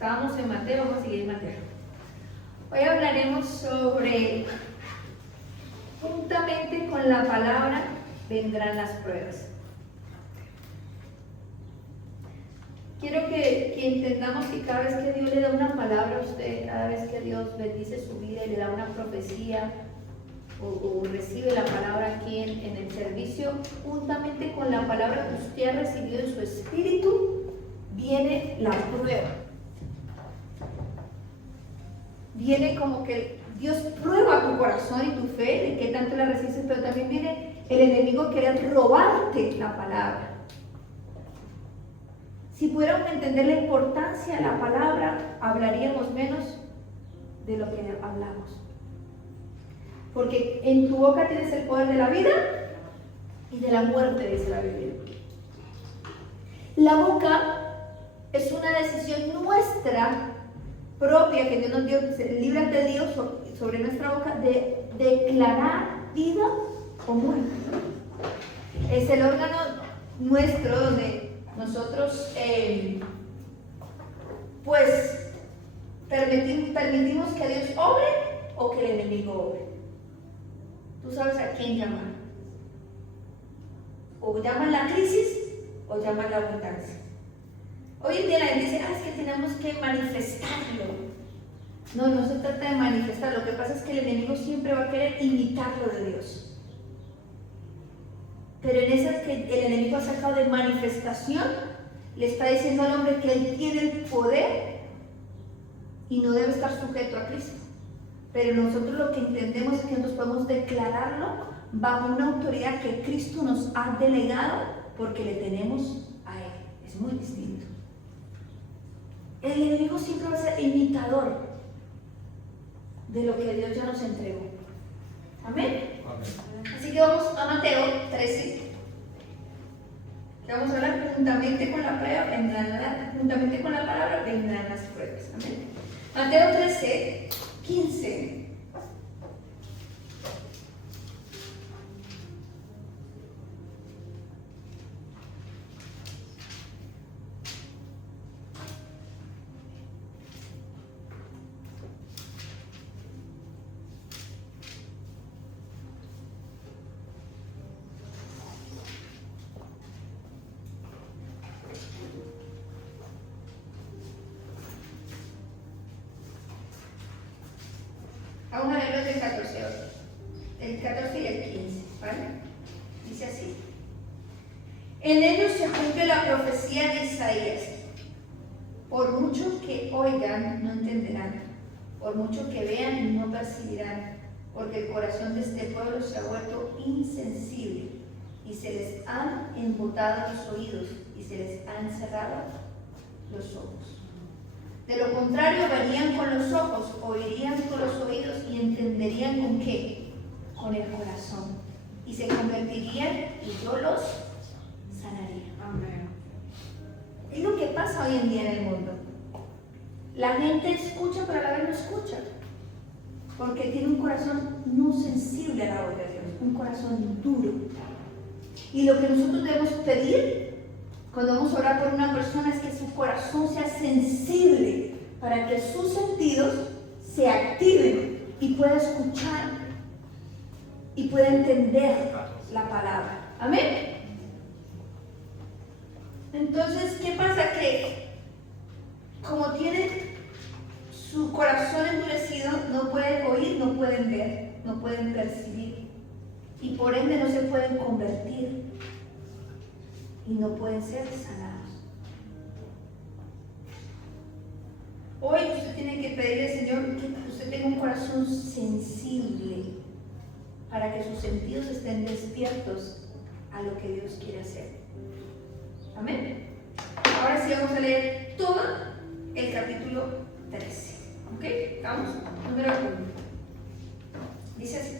Estábamos en Mateo, vamos a seguir en Mateo. Hoy hablaremos sobre, juntamente con la palabra vendrán las pruebas. Quiero que entendamos que cada vez que Dios le da una palabra a usted, cada vez que Dios bendice su vida y le da una profecía o recibe la palabra aquí en el servicio, juntamente con la palabra que usted ha recibido en su espíritu, viene la prueba. Viene como que Dios prueba tu corazón y tu fe, de qué tanto la resistes, pero también viene el enemigo a querer robarte la palabra. Si pudiéramos entender la importancia de la palabra, hablaríamos menos de lo que hablamos. Porque en tu boca tienes el poder de la vida y de la muerte, dice la Biblia. La boca es una decisión nuestra propia que Dios nos dio, líbrate de Dios sobre nuestra boca, de declarar vida o muerte. Es el órgano nuestro donde nosotros pues permitimos que Dios obre o que el enemigo obre. Tú sabes a quién llamar. O llaman la crisis o llaman la abundancia. Hoy en día la gente dice, es que tenemos que manifestarlo. No se trata de manifestar, lo que pasa es que el enemigo siempre va a querer imitar lo de Dios. Pero en esas que el enemigo ha sacado de manifestación, le está diciendo al hombre que él tiene el poder y no debe estar sujeto a Cristo. Pero nosotros lo que entendemos es que nosotros podemos declararlo bajo una autoridad que Cristo nos ha delegado porque le tenemos a Él. Es muy distinto. El enemigo siempre va a ser imitador de lo que Dios ya nos entregó. Amén. Así que vamos a Mateo 13. Que vamos a hablar juntamente con la prueba, juntamente con la palabra vendrán las pruebas. Amén. Mateo 13, 15. Vamos a verlo del 14 hoy. El 14 y el 15, ¿vale? Dice así. En ellos se cumple la profecía de Isaías. Por mucho que oigan, no entenderán. Por mucho que vean, no percibirán. Porque el corazón de este pueblo se ha vuelto insensible y se les han embotado los oídos y se les han cerrado los ojos. De lo contrario, verían con los ojos, oirían con los oídos y entenderían con qué, con el corazón. Y se convertirían y yo los sanaría. Amén. Es lo que pasa hoy en día en el mundo. La gente escucha, pero a la vez no escucha. Porque tiene un corazón no sensible a la voz de Dios, un corazón duro. Y lo que nosotros debemos pedir cuando vamos a orar por una persona es que su corazón sea sensible para que sus sentidos se activen y pueda escuchar y pueda entender la palabra. Amén. Entonces, ¿qué pasa? Que como tienen su corazón endurecido, no pueden oír, no pueden ver, no pueden percibir y por ende no se pueden convertir y no pueden ser sanados. Hoy usted tiene que pedirle al Señor que usted tenga un corazón sensible para que sus sentidos estén despiertos a lo que Dios quiere hacer. Amén. Ahora sí vamos a leer todo el capítulo 13. ¿Ok? Vamos. Número 1. Dice así.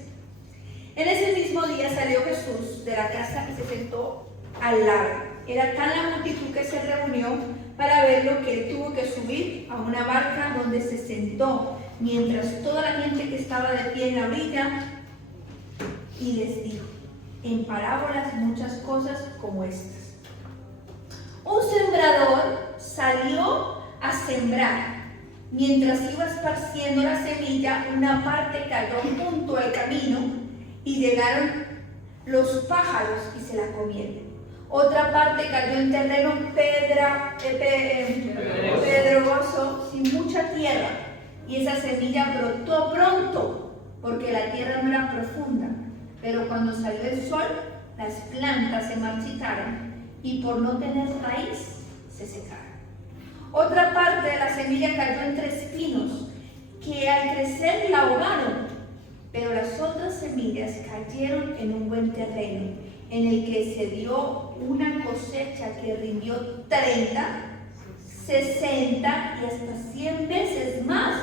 En ese mismo día salió Jesús de la casa y se sentó al lago. Era tal la multitud que se reunió para verlo que él tuvo que subir a una barca donde se sentó, mientras toda la gente que estaba de pie en la orilla, y les dijo en parábolas muchas cosas como estas. Un sembrador salió a sembrar sembrar. Mientras iba esparciendo la semilla, una parte cayó junto al camino y llegaron los pájaros y se la comieron. Otra parte cayó en terreno pedregoso, sin mucha tierra, y esa semilla brotó pronto, porque la tierra no era profunda. Pero cuando salió el sol, las plantas se marchitaron y por no tener raíz, se secaron. Otra parte de la semilla cayó entre espinos, que al crecer la ahogaron. Pero las otras semillas cayeron en un buen terreno, en el que se dio una cosecha que rindió 30, 60 y hasta 100 veces más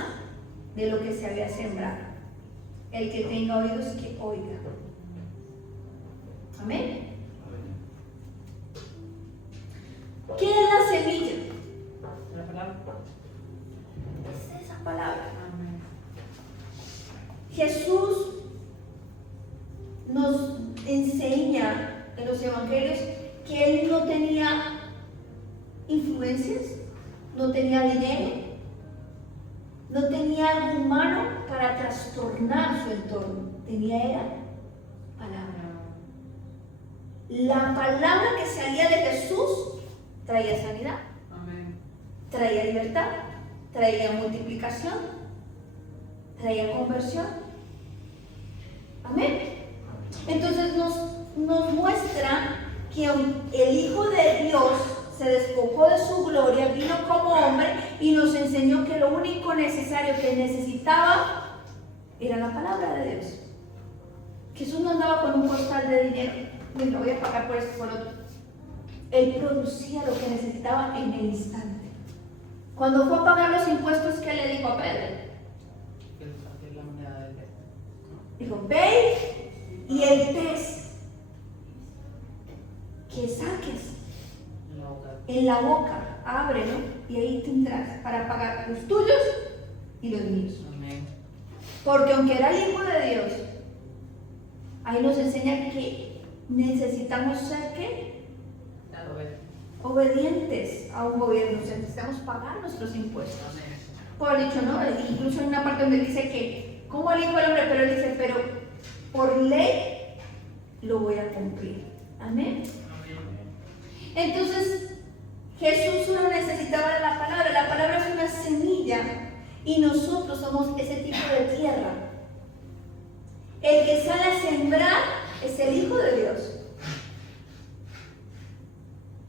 de lo que se había sembrado. El que tenga oídos, que oiga. Amén. ¿Qué es la semilla? La palabra. Es esa palabra. Jesús nos enseña en los evangelios que él no tenía influencias, no tenía dinero, no tenía algo humano para trastornar su entorno. Era palabra. La palabra que salía de Jesús traía sanidad, traía libertad, traía multiplicación, traía conversión. Amén. Entonces nos muestra que el Hijo de Dios se despojó de su gloria, vino como hombre y nos enseñó que lo único necesario que necesitaba era la palabra de Dios. Jesús no andaba con un costal de dinero, lo voy a pagar por esto, por otro. Él producía lo que necesitaba en el instante. Cuando fue a pagar los impuestos, ¿qué le dijo a Pedro? Dijo, ve y el pez que saques en la boca, ábrelo y ahí tendrás para pagar los tuyos y los míos. Amén. Porque aunque era el Hijo de Dios, ahí nos enseña que necesitamos ser ¿qué? Obedientes a un gobierno, necesitamos pagar nuestros impuestos. Amén. Por dicho, ¿no? Incluso en una parte donde dice que como el Hijo del Hombre, pero él dice, pero por ley lo voy a cumplir. Amén. Entonces, Jesús solo necesitaba la palabra. La palabra es una semilla y nosotros somos ese tipo de tierra. El que sale a sembrar es el Hijo de Dios,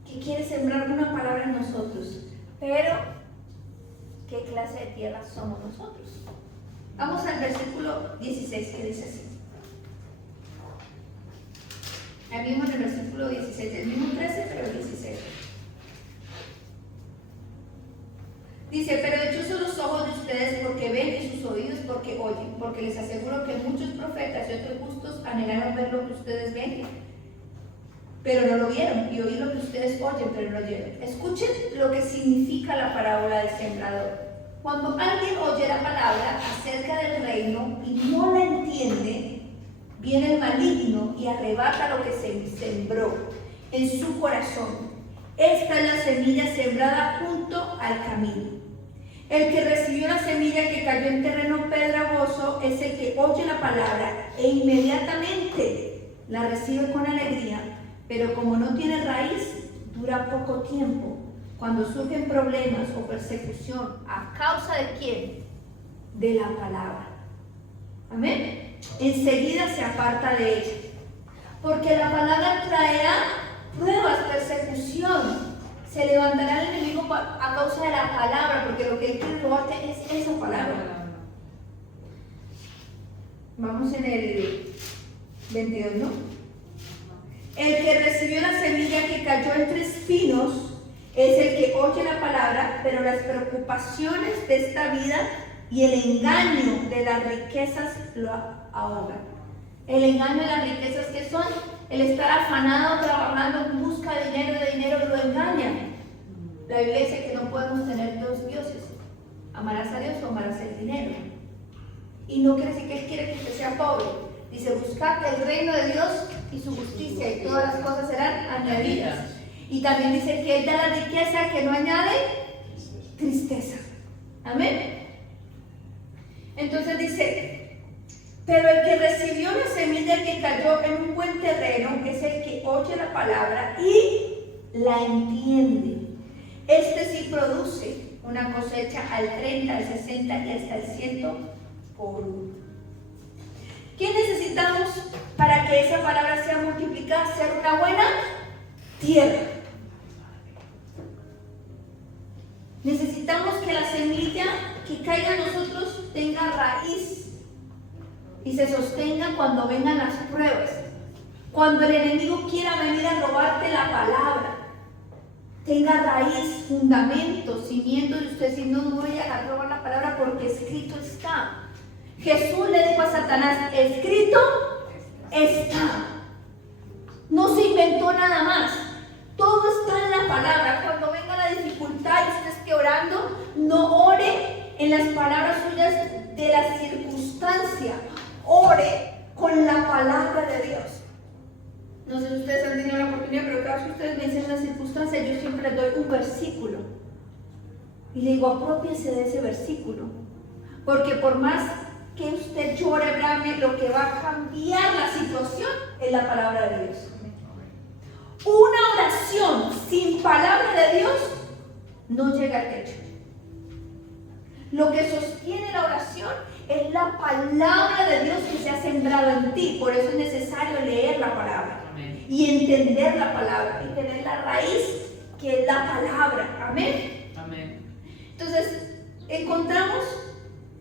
que quiere sembrar una palabra en nosotros. Pero, ¿qué clase de tierra somos nosotros? Vamos al versículo 16, que dice así. Ahí mismo en el versículo 16, el mismo 13, pero 16. Dice, pero dichosos los ojos de ustedes porque ven y sus oídos porque oyen, porque les aseguro que muchos profetas y otros justos anhelaron ver lo que ustedes ven, pero no lo vieron, y oír lo que ustedes oyen, pero no oyeron. Escuchen lo que significa la parábola del sembrador. Cuando alguien oye la palabra acerca del reino y no la entiende, viene el maligno y arrebata lo que se sembró en su corazón. Esta es la semilla sembrada junto al camino. El que recibió la semilla que cayó en terreno pedregoso es el que oye la palabra e inmediatamente la recibe con alegría, pero como no tiene raíz, dura poco tiempo. Cuando surgen problemas o persecución, ¿a causa de quién? De la palabra. Amén. Enseguida se aparta de ella. Porque la palabra traerá pruebas, persecución. Se levantará el enemigo a causa de la palabra, porque lo que él quiere robarte es esa palabra. Vamos en el 22, ¿no? El que recibió la semilla que cayó entre espinos es el que oye la palabra, pero las preocupaciones de esta vida y el engaño de las riquezas lo ahogan. El engaño de las riquezas, que son el estar afanado, trabajando en busca de dinero, lo engaña. La Biblia dice que no podemos tener dos dioses. Amarás a Dios o amarás el dinero. Y no quiere decir que Él quiere que usted sea pobre. Dice, buscad el reino de Dios y su justicia, y todas las cosas serán añadidas. Y también dice que Él da la riqueza que no añade tristeza. Amén. Entonces dice, pero el que recibió la semilla que cayó en un buen terreno es el que oye la palabra y la entiende. Este sí produce una cosecha al 30, al 60 y hasta el 100 por uno. ¿Qué necesitamos para que esa palabra sea multiplicada? Ser una buena tierra. Necesitamos que la semilla que caiga en nosotros tenga raíz y se sostenga cuando vengan las pruebas. Cuando el enemigo quiera venir a robarte la palabra, tenga raíz, fundamento, cimiento, y usted si no voy a robar la palabra porque escrito está. Jesús le dijo a Satanás, escrito está. No se inventó nada más. Todo está en la palabra. Cuando venga la dificultad y usted esté orando, no ore en las palabras suyas de la circunstancia. Ore con la palabra de Dios. No sé si ustedes han tenido la oportunidad, pero cada vez que ustedes me dicen una circunstancia, yo siempre les doy un versículo. Y le digo, aprópiese de ese versículo. Porque por más que usted llore, brame, lo que va a cambiar la situación es la palabra de Dios. Una oración sin palabra de Dios no llega al techo. Lo que sostiene la oración es la palabra de Dios que se ha sembrado en ti. Por eso es necesario leer la palabra. Amén. Y entender la palabra y tener la raíz que es la palabra. Amén. Amén. Entonces, encontramos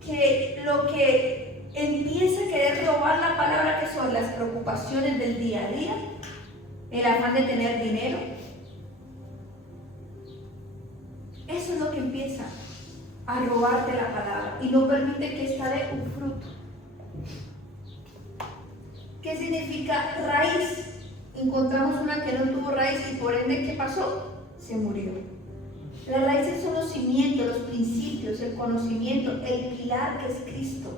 que lo que empieza a querer robar la palabra, que son las preocupaciones del día a día, el afán de tener dinero, eso es lo que empieza a robarte la palabra y no permite que esta dé un fruto. ¿Qué significa raíz? Encontramos una que no tuvo raíz y por ende, ¿qué pasó? Se murió. Las raíces son los cimientos, los principios, el conocimiento, el pilar que es Cristo.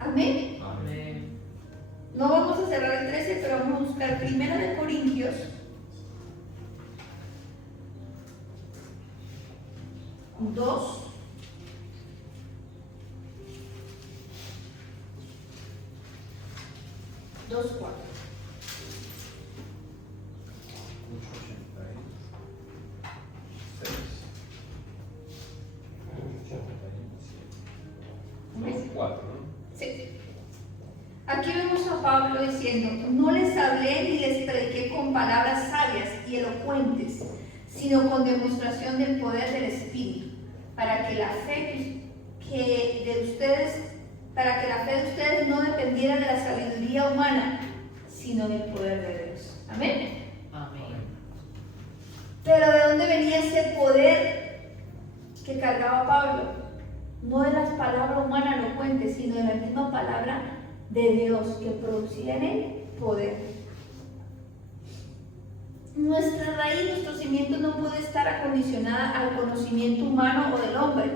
Amén. Amén. No vamos a cerrar el 13, pero vamos a buscar 1 Corintios 2. 2:4. Sí. Aquí vemos a Pablo diciendo, no les hablé ni les prediqué con palabras sabias y elocuentes, sino con demostración del poder del Espíritu, para que la fe de ustedes no dependiera de la sabiduría humana, sino del poder de Dios. Amén. Amén. Pero ¿de dónde venía ese poder que cargaba Pablo? No de las palabras humanas elocuentes, sino de la misma palabra de Dios que producía en él poder. Nuestra raíz, nuestro cimiento no puede estar acondicionada al conocimiento humano o del hombre,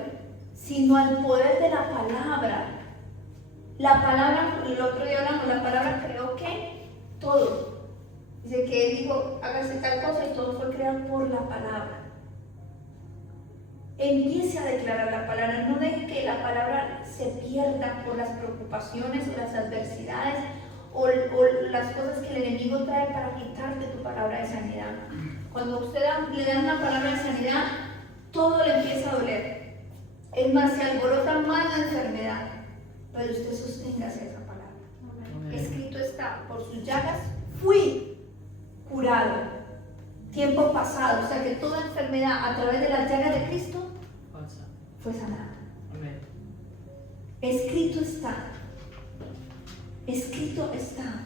sino al poder de la palabra. La palabra, el otro día hablamos, la palabra creó ¿qué? Todo. Dice que él dijo, hágase tal cosa y todo fue creado por la palabra. Empiece a declarar la palabra, no deje que la palabra se pierda por las preocupaciones o las adversidades o las cosas que el enemigo trae para quitarte tu palabra de sanidad. Cuando usted le da una palabra de sanidad, todo le empieza a doler. Es más, se alborota más la enfermedad, pero usted sosténgase esa palabra. Amén. Escrito está, por sus llagas fui curado. Tiempo pasado, o sea que toda enfermedad a través de las llagas de Cristo fue sanada. Amén. Escrito está. Escrito está.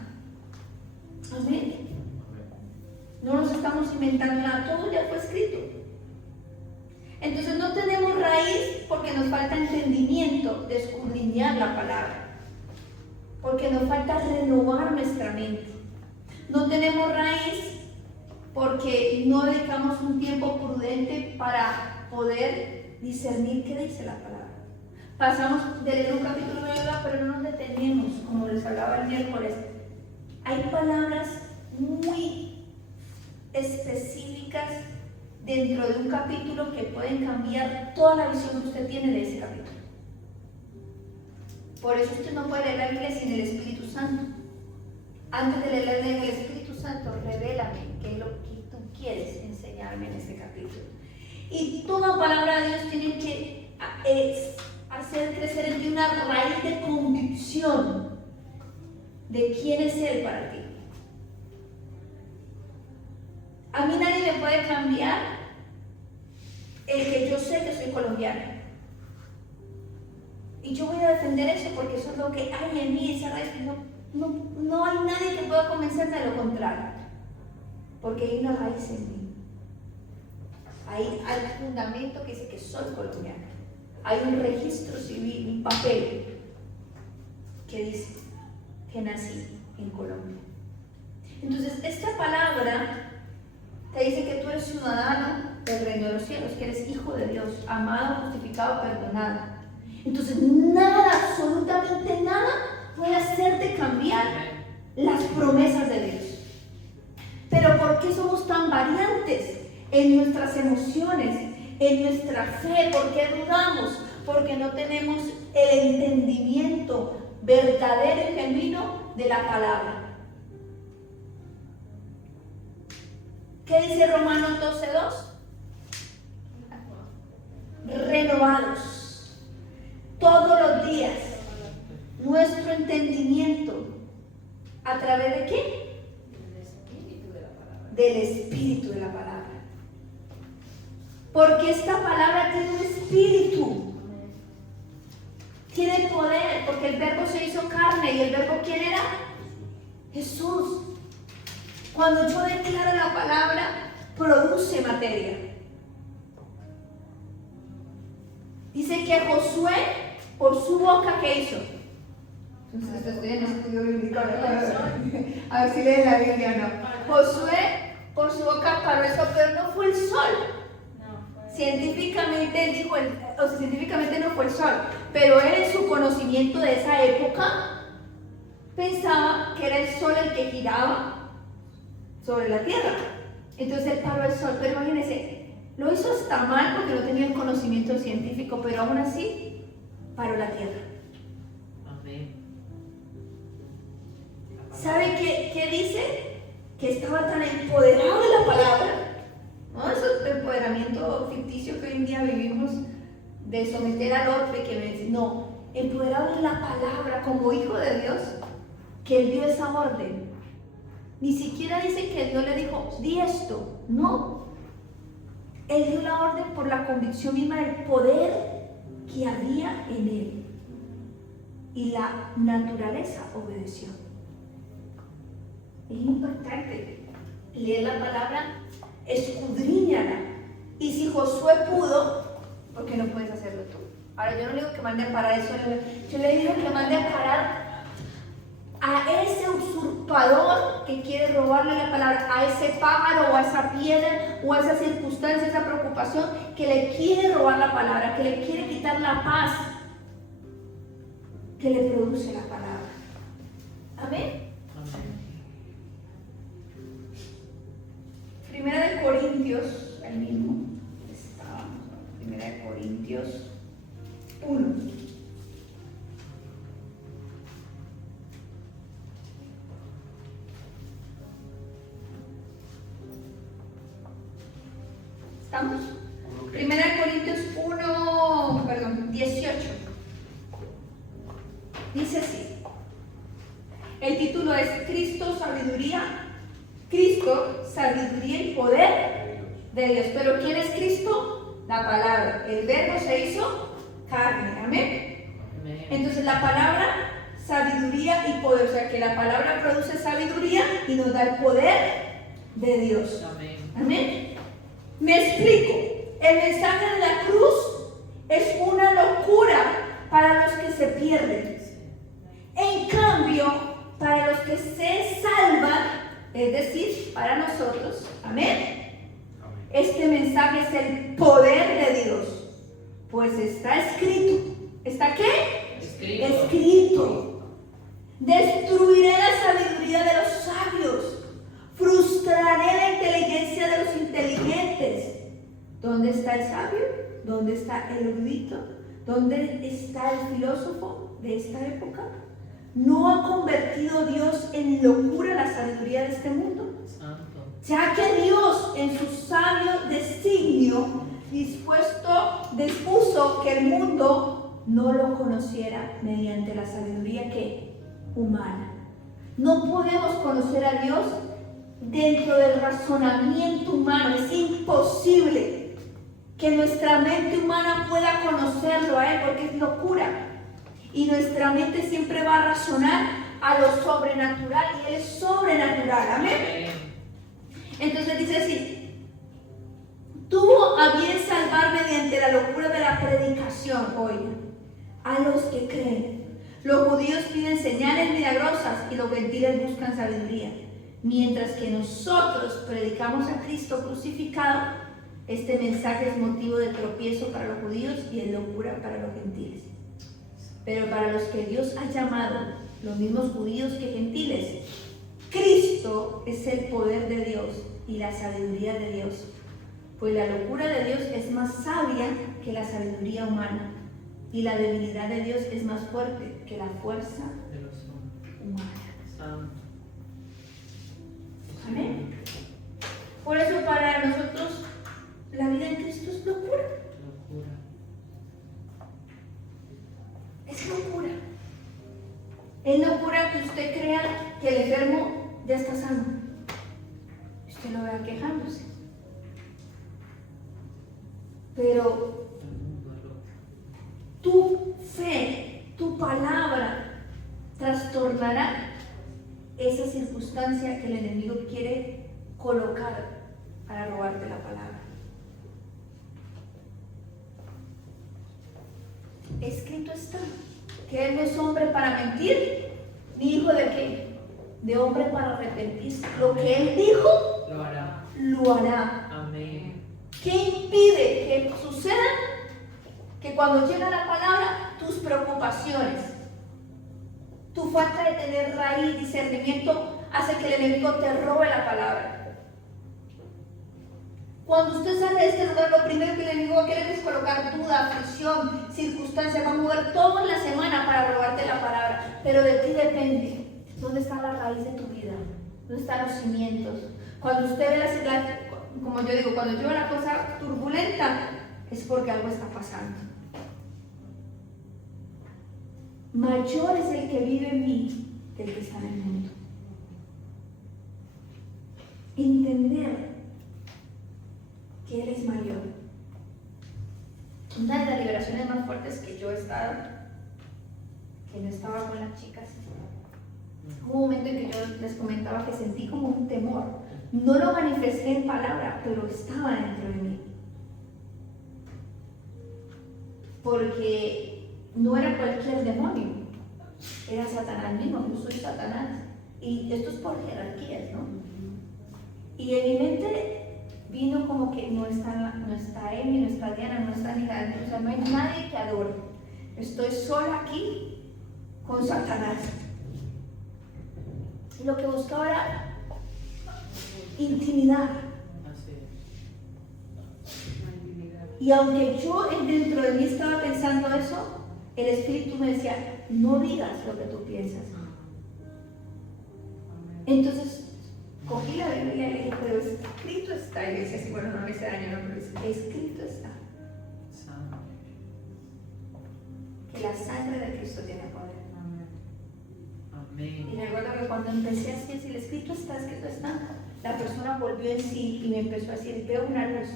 Amén. No nos estamos inventando nada, todo ya fue escrito. Entonces no tenemos raíz porque nos falta entendimiento de escudriñar la palabra, porque nos falta renovar nuestra mente. No tenemos raíz porque no dedicamos un tiempo prudente para poder discernir qué dice la palabra. Pasamos de leer un capítulo de Biblia, pero no nos detenemos, como les hablaba el miércoles. Hay palabras muy específicas dentro de un capítulo que pueden cambiar toda la visión que usted tiene de ese capítulo. Por eso usted no puede leer la Biblia sin el Espíritu Santo. Antes de leer en el Espíritu Santo, revélame qué es lo que tú quieres enseñarme en este capítulo. Y toda palabra de Dios tiene que hacer crecer en ti una raíz de convicción de quién es Él para ti. A mí nadie me puede cambiar el que yo sé que soy colombiana. Y yo voy a defender eso porque eso es lo que hay en mí, esa raíz. No hay nadie que pueda convencerme de lo contrario. Porque hay una raíz en mí. Hay un fundamento que dice que soy colombiana. Hay un registro civil, un papel que dice que nací en Colombia. Entonces, esta palabra te dice que tú eres ciudadano del reino de los cielos, que eres hijo de Dios, amado, justificado, perdonado. Entonces, nada, absolutamente nada puede hacerte cambiar las promesas de Dios. Pero ¿por qué somos tan variantes en nuestras emociones, en nuestra fe? ¿Por qué dudamos? Porque no tenemos el entendimiento verdadero y genuino de la palabra. ¿Qué dice Romanos 12:2? Renovados todos los días nuestro entendimiento, ¿a través de qué? Del Espíritu de la palabra. Porque esta palabra tiene un espíritu, tiene poder, porque el verbo se hizo carne. ¿Y el verbo quién era? Jesús. Cuando yo declaro la palabra, produce materia. Dice que Josué, por su boca, ¿qué hizo? Entonces estoy en estudio bíblico, a ver si leen la Biblia o no. Josué, por su boca paró el sol, pero no fue el sol. Científicamente dijo, científicamente no fue el sol, pero él en su conocimiento de esa época pensaba que era el sol el que giraba sobre la tierra. Entonces él paró el sol, pero imagínense, lo hizo hasta mal porque no tenía el conocimiento científico, pero aún así paró la tierra. Amén. ¿Sabe qué dice? Que estaba tan empoderado de la palabra, ¿no? Eso es empoderamiento ficticio que hoy en día vivimos, de someter al otro y que me dice, no, empoderado de la palabra como hijo de Dios, que él dio esa orden. Ni siquiera dice que Dios le dijo, di esto, no. Él dio la orden por la convicción misma del poder que había en él. Y la naturaleza obedeció. Es importante leer la palabra, escudriñala. Y si Josué pudo, ¿por qué no puedes hacerlo tú? Ahora, yo no le digo que mande a parar eso, yo le digo que mande a parar a ese usurpador que quiere robarle la palabra, a ese pájaro o a esa piedra o a esa circunstancia, esa preocupación que le quiere robar la palabra, que le quiere quitar la paz que le produce la palabra. Amén. Primera de Corintios, el mismo, Primera de Corintios 1. ¿Estamos? Primera de Corintios 18. Dice así. El título es Cristo, sabiduría y poder de Dios. Pero ¿quién es Cristo? La palabra. El verbo se hizo carne. Amén. Entonces la palabra, sabiduría y poder. O sea que la palabra produce sabiduría y nos da el poder de Dios. Amén. Me explico. El mensaje de la cruz es una locura para los que se pierden. En cambio, para los que se salvan, es decir, para nosotros, amén, este mensaje es el poder de Dios, pues está escrito. ¿Está qué? Escrito. Destruiré la sabiduría de los sabios, frustraré la inteligencia de los inteligentes. ¿Dónde está el sabio? ¿Dónde está el erudito? ¿Dónde está el filósofo de esta época? ¿No ha convertido Dios en locura la sabiduría de este mundo? Santo. Ya que Dios en su sabio designio dispuso que el mundo no lo conociera mediante la sabiduría que humana. No podemos conocer a Dios dentro del razonamiento humano. Es imposible que nuestra mente humana pueda conocerlo a Él, porque es locura. Y nuestra mente siempre va a razonar a lo sobrenatural, y Él es sobrenatural. Amén. Entonces dice así: tuvo a bien salvar mediante la locura de la predicación, oigan, a los que creen. Los judíos piden señales milagrosas y los gentiles buscan sabiduría. Mientras que nosotros predicamos a Cristo crucificado, este mensaje es motivo de tropiezo para los judíos y de locura para los gentiles. Pero para los que Dios ha llamado, los mismos judíos que gentiles, Cristo es el poder de Dios y la sabiduría de Dios. Pues la locura de Dios es más sabia que la sabiduría humana, y la debilidad de Dios es más fuerte que la fuerza De los hombres. humana. Santo. Amén. Por eso para nosotros la vida en Cristo es locura. Locura. Es locura. Es locura que usted crea que el enfermo ya está sano. Usted lo vea quejándose. Pero El mundo es loco. tu fe, tu palabra, trastornará esa circunstancia que el enemigo quiere colocar para robarte la palabra. Escrito está que Él no es hombre para mentir, ni hijo de qué, de hombre para arrepentirse. Lo que Él dijo, Lo hará. lo hará. Amén. ¿Qué impide que suceda? Que cuando llega la palabra, tus preocupaciones, tu falta de tener raíz, discernimiento, hace que el enemigo te robe la palabra. Cuando usted sale de este lugar, lo primero que el enemigo va a querer es colocar duda, aflicción, circunstancia, va a mover todo en la semana para robarte la palabra. Pero de ti depende. ¿Dónde está la raíz de tu vida? ¿Dónde están los cimientos? Cuando usted ve como yo digo, cuando yo veo la cosa turbulenta, es porque algo está pasando. Mayor es el que vive en mí que el que está en el mundo. Entender que Él es mayor. Una de las liberaciones más fuertes que yo he estado, que no estaba con las chicas, hubo un momento en que yo les comentaba que sentí como un temor. No lo manifesté en palabra, pero estaba dentro de mí. Porque no era cualquier demonio, era Satanás mismo. Yo soy Satanás. Y esto es por jerarquías, ¿no? Y en mi mente vino como que no está Emi, no está Diana, no está ni Dani, o sea, no hay nadie que adore. Estoy sola aquí con Satanás. Y lo que buscaba era intimidad. Así es. Y aunque yo dentro de mí estaba pensando eso, el Espíritu me decía, no digas lo que tú piensas. Entonces cogí la Biblia y le dije, pero escrito está. Y le decía así, bueno, no me hace daño, no, pero escrito está. Santo. Que la sangre de Cristo tiene poder. Amén. Y recuerdo que cuando empecé a decir, escrito está, la persona volvió en sí y me empezó a decir, veo una luz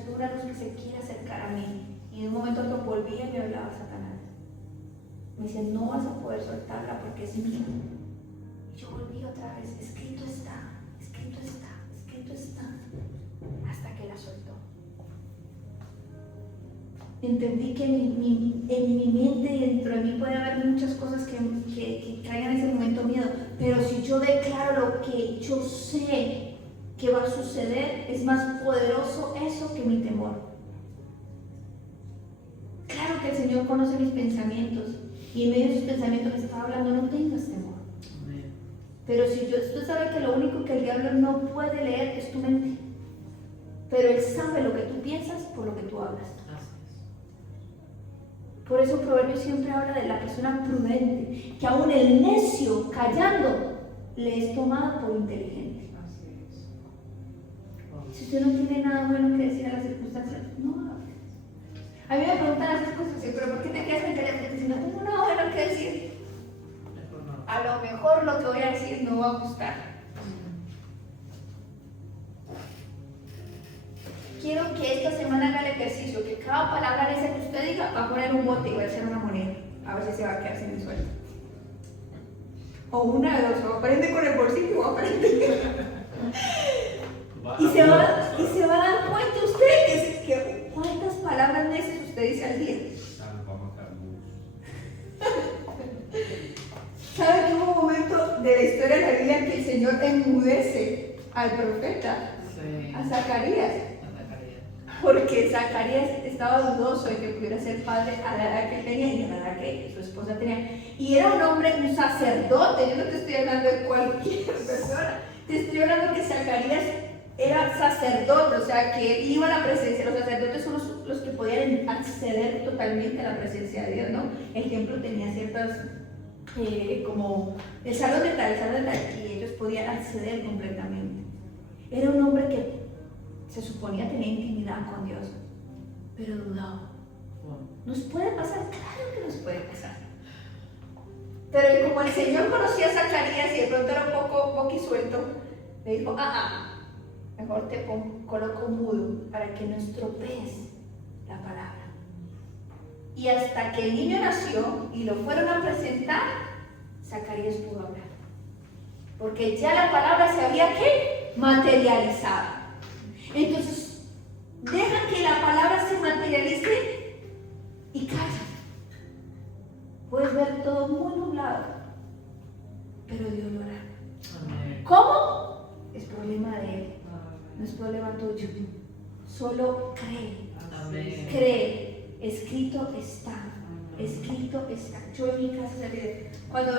que se quiere acercar a mí. Y en un momento que volvía y me hablaba Satanás. Me dice, no vas a poder soltarla porque es mía. Y yo volví otra vez, escrito está, hasta que la soltó. Entendí que en mi mente y dentro de mí puede haber muchas cosas que traigan en ese momento miedo, pero si yo declaro lo que yo sé que va a suceder, es más poderoso eso que mi temor. Claro que el Señor conoce mis pensamientos y en medio de sus pensamientos me estaba hablando, no tengas temor. Amén. Pero si usted sabe que lo único que el diablo no puede leer es tu mente, pero él sabe lo que tú piensas por lo lo que tú hablas. Así Por eso Proverbios siempre habla de la persona prudente, que aún el necio callando le es tomado por inteligente. Así es. es. Si usted no tiene nada bueno que decir a las circunstancias, no hable. A mí me preguntan a esas cosas, pero ¿por qué te quedas en callado? Porque si no tengo nada bueno que decir, Mejor no. a lo mejor lo que voy a decir no va a gustar. Quiero que esta semana haga el ejercicio, que cada palabra de esa que usted diga va a poner un bote y va a echar una moneda. A ver si se va a quedar sin el sueldo. O una de dos, o aprende con el bolsillo o aprende. Y se va a dar cuenta usted que cuántas palabras necias usted dice al día. ¿Sabe que hubo un momento de la historia de la Biblia en que el Señor enmudece al profeta, Sí. a Zacarías? Porque Zacarías estaba dudoso de que pudiera ser padre a la edad que él tenía y a la edad que su esposa tenía. Y era un hombre, un sacerdote. Yo no te estoy hablando de cualquier persona. Te estoy hablando que Zacarías era sacerdote, o sea, que él iba a la presencia. Los sacerdotes son los que podían acceder totalmente a la presencia de Dios, ¿no? El templo tenía ciertas, como el salón de tal, y ellos podían acceder completamente. Era un hombre que se suponía tener intimidad con Dios, pero dudaba. ¿Nos puede pasar? Claro que nos puede pasar. Pero como el Señor conocía a Zacarías y de pronto era un poco boquisuelto, le dijo, mejor te coloco mudo para que no estropees la palabra. Y hasta que el niño nació y lo fueron a presentar, Zacarías pudo hablar. Porque ya la palabra se había ¿qué? Materializado. Entonces, deja que la palabra se materialice y calla. Puedes ver todo muy nublado, pero Dios lo hará. Amén. ¿Cómo? Es problema de Él, no es problema tuyo. Solo cree, Amén. cree. Escrito está. Escrito está. Yo en mi casa cuando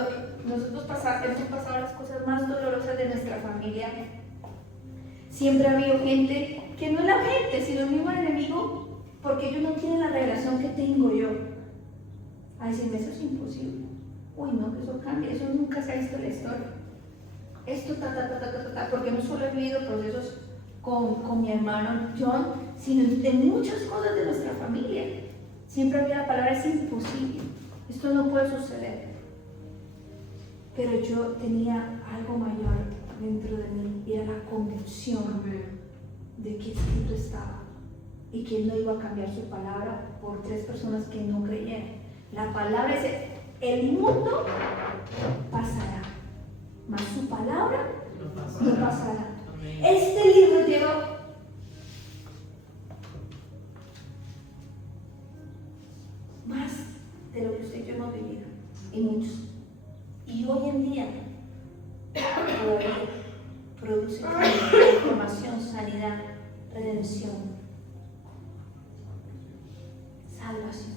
nosotros hemos pasado las cosas más dolorosas de nuestra familia, siempre ha habido gente que no es la gente, sino el mismo enemigo, porque ellos no tienen la revelación que tengo yo. A decirme, eso es imposible. Uy, no, que eso cambie, eso nunca se ha visto en la historia. Esto, porque no solo he vivido procesos con mi hermano John, sino de muchas cosas de nuestra familia. Siempre había la palabra, es imposible, esto no puede suceder. Pero yo tenía algo mayor dentro de mí y era la convicción de que escrito estaba y que Él no iba a cambiar su palabra por 3 personas que no creyeran. La palabra es, el mundo pasará, mas su palabra no pasará. Amén. Este libro lleva más de lo que usted y yo hemos vivido, y muchos. Y hoy en día todavía produce transformación, sanidad, redención, salvación.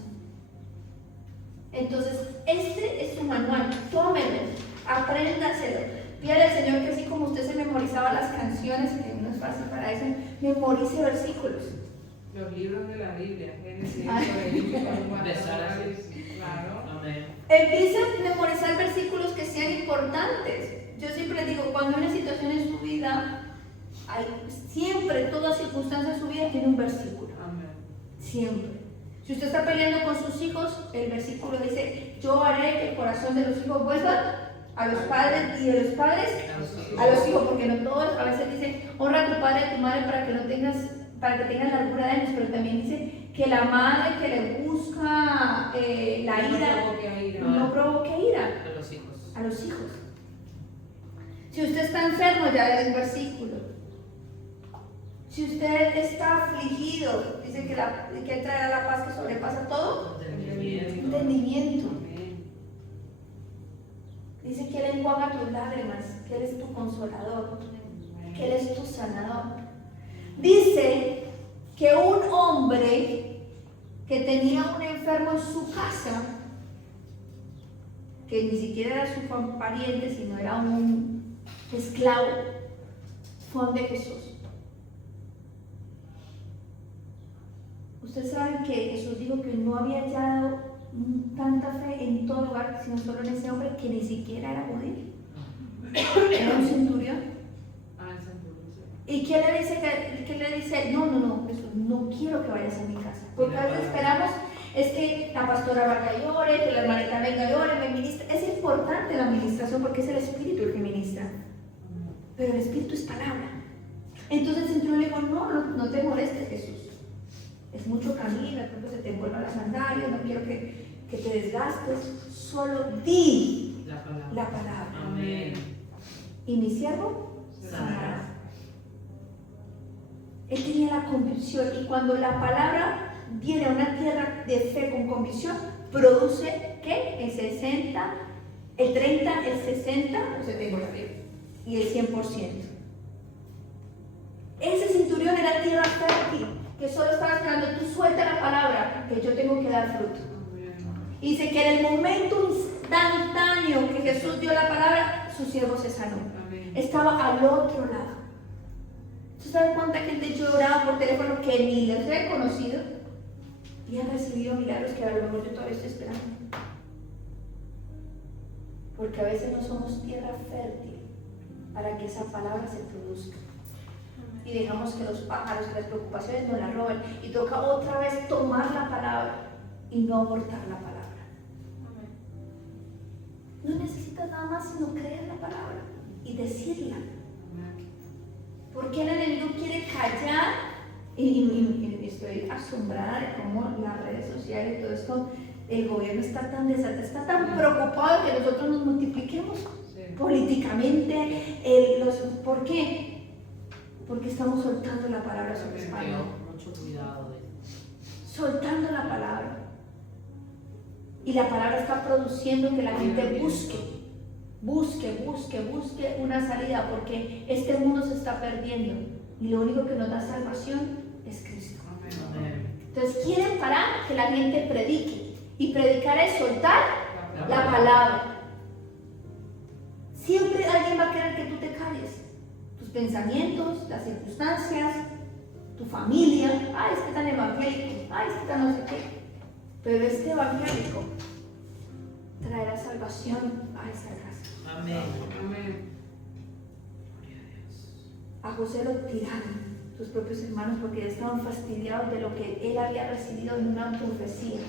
Entonces, este es su manual. Tómelo, apréndaselo. Pídale al Señor que así como usted se memorizaba las canciones, que no es fácil para eso, memorice versículos. Los libros de la Biblia, Génesis, Ay. Empezar así. Claro. Amén. Empieza a memorizar versículos que sean importantes. Yo siempre digo, cuando hay una situación en su vida, siempre, toda circunstancia en su vida tiene un versículo. Amén. Siempre. Si usted está peleando con sus hijos, el versículo dice, yo haré que el corazón de los hijos vuelva a los padres y de los padres a los hijos, porque no todos, a veces dice, honra a tu padre y a tu madre para que tengas largura de años, pero también dice que la madre que le busca la ira no provoque ira A los hijos. a los hijos. Si usted está enfermo, ya es un versículo. Si usted está afligido, dice que Él traerá la paz que sobrepasa todo entendimiento. Dice que Él enjuaga tus lágrimas, que Él es tu consolador, que Él es tu sanador. Dice que un hombre que tenía un enfermo en su casa, que ni siquiera era su pariente, sino era un esclavo, fue donde Jesús. Ustedes saben que Jesús dijo que no había hallado tanta fe en todo lugar, sino solo en ese hombre que ni siquiera era judío. Era un centurión. Ah, el centurión, sí. ¿Y qué le dice? ¿Qué le dice? No, Jesús, no quiero que vayas a mi casa. Porque a veces esperamos es que la pastora vaya y ore, que la hermanita venga y ore, me ministre. Es importante la administración porque es el Espíritu el que ministra. Pero el Espíritu es palabra. Entonces el centurión le dijo, no te molestes, Jesús. Es mucho camino, de pronto se te envuelvan las sandalias, no quiero que te desgastes. Solo di la palabra. Amén. Y mi siervo sanará. Él tenía la convicción, y cuando la palabra viene a una tierra de fe con convicción, produce, ¿qué? El 60, el 30, el 60, o 70 y el 100%. Ese centurión era tierra fértil, que solo estaba esperando, tú suelta la palabra, que yo tengo que dar fruto. Y dice que en el momento instantáneo que Jesús dio la palabra, su siervo se sanó. Estaba al otro lado. ¿Tú sabes cuánta gente yo oraba por teléfono que ni les he conocido y han recibido milagros que a lo mejor yo todavía estoy esperando? Porque a veces no somos tierra fértil para que esa palabra se produzca. Y dejamos que los pájaros y las preocupaciones nos la roben. Y toca otra vez tomar la palabra y no abortar la palabra. No necesitas nada más sino creer la palabra y decirla. Porque el enemigo quiere callar, y estoy asombrada de cómo las redes sociales y todo esto, el gobierno está tan preocupado de que nosotros nos multipliquemos políticamente. ¿Por qué? Porque estamos soltando la palabra sobre España. Mucho cuidado de Soltando la palabra. Y la palabra está produciendo que la gente busque una salida, porque este mundo se está perdiendo y lo único que nos da salvación es Cristo. Entonces quieren parar que la gente predique, y predicar es soltar la palabra. Siempre alguien va a querer que tú te calles, tus pensamientos, las circunstancias, tu familia. Ay, es que tan evangélico, ay, es que tan no sé qué. Pero este evangélico traerá salvación a esta casa. Amén. A José lo tiraron sus propios hermanos porque ya estaban fastidiados de lo que él había recibido en una profecía.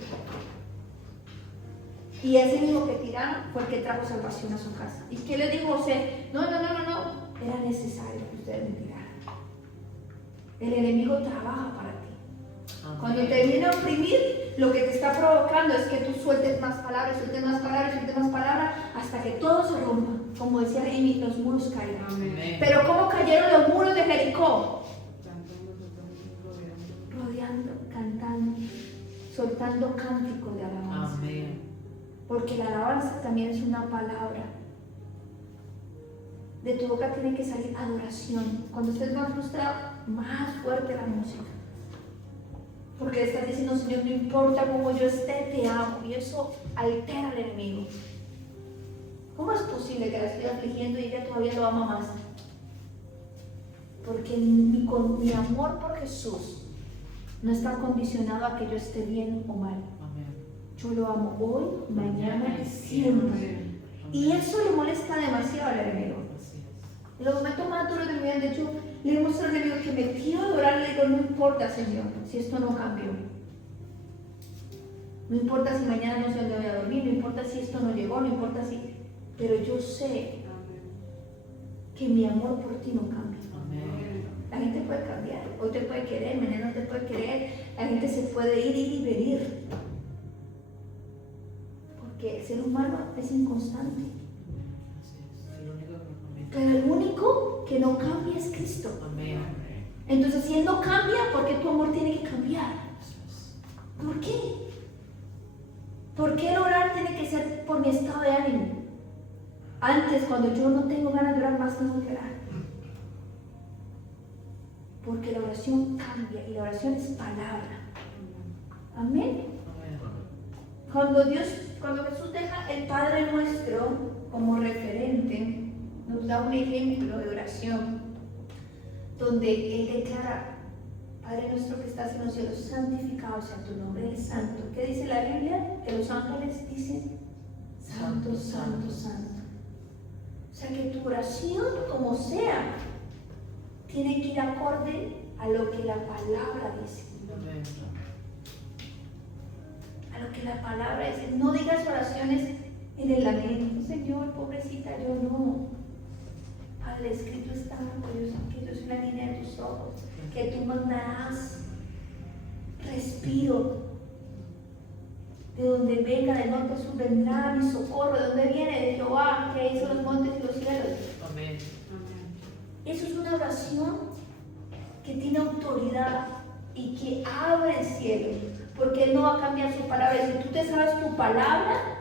Y ese mismo que tiraron fue el que trajo salvación a su casa. ¿Y qué le dijo José? No. Era necesario que ustedes me tiraran. El enemigo trabaja para ti. Amén. Cuando te viene a oprimir, lo que te está provocando es que tú sueltes más palabras, hasta que todo se rompa. Como decía Amy, los muros caigan. Amén. Pero ¿cómo cayeron los muros de Jericó? Cantando, Rodeando, cantando, soltando cánticos de alabanza. Amén. Porque la alabanza también es una palabra. De tu boca tiene que salir adoración. Cuando estés más frustrado, más fuerte la música. Porque le estás diciendo, Señor, no importa cómo yo esté, te amo. Y eso altera al enemigo. ¿Cómo es posible que la estoy afligiendo y ella todavía lo ama más? Porque mi amor por Jesús no está condicionado a que yo esté bien o mal. Amén. Yo lo amo hoy, mañana y siempre. Y eso le molesta demasiado al enemigo. Así es. En los momentos más duros de mi vida, de hecho, le demuestro al enemigo que me quiero adorar. Le digo, no importa, Señor, si esto no cambió. No importa si mañana no sé dónde voy a dormir, no importa si esto no llegó, no importa si... Pero yo sé que mi amor por ti no cambia. Amén. La gente puede cambiar, hoy te puede querer, mañana no te puede querer, la gente se puede ir y venir. Porque el ser humano es inconstante. Así es. El único que nos Pero el único que no cambia es Cristo. Amén. Entonces, si Él no cambia, ¿por qué tu amor tiene que cambiar? ¿Por qué? ¿Por qué el orar tiene que ser por mi estado de ánimo? Antes, cuando yo no tengo ganas de orar, más tengo que orar. Porque la oración cambia y la oración es palabra. Amén. Cuando Jesús deja el Padre Nuestro como referente, nos da un ejemplo de oración donde Él declara, Padre nuestro que estás en los cielos, santificado sea tu nombre, eres santo. ¿Qué dice la Biblia? Que los ángeles dicen, santo, santo, santo. O sea que tu oración, como sea, tiene que ir acorde a lo que la palabra dice. Amén. A lo que la palabra dice. No digas oraciones en el lamento. Señor, pobrecita, yo no. Padre, escrito está, que yo soy la niña de tus ojos, que tú mandarás respiro. De donde venga, del norte sur vendrá mi socorro. ¿De dónde viene? De Jehová, que hizo los montes y los cielos. Amén. Eso es una oración que tiene autoridad y que abre el cielo, porque Él no va a cambiar su palabra. Y si tú te sabes tu palabra,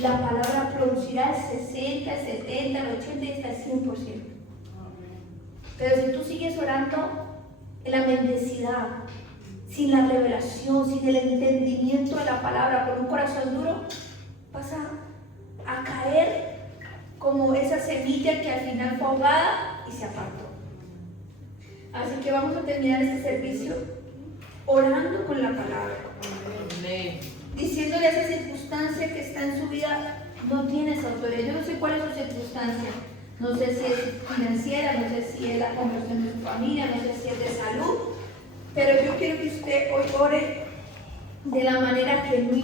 la palabra producirá el 60, el 70, el 80 y hasta el 100%. Pero si tú sigues orando en la mendicidad, sin la revelación, sin el entendimiento de la palabra, con un corazón duro, vas a caer como esa semilla que al final fue ahogada y se apartó. Así que vamos a terminar este servicio orando con la palabra. Amén. Diciéndole a esa circunstancia que está en su vida, no tienes autoridad. Yo no sé cuál es su circunstancia. No sé si es financiera, no sé si es la conversión de su familia, no sé si es de salud. Pero yo quiero que usted hoy ore de la manera genuina.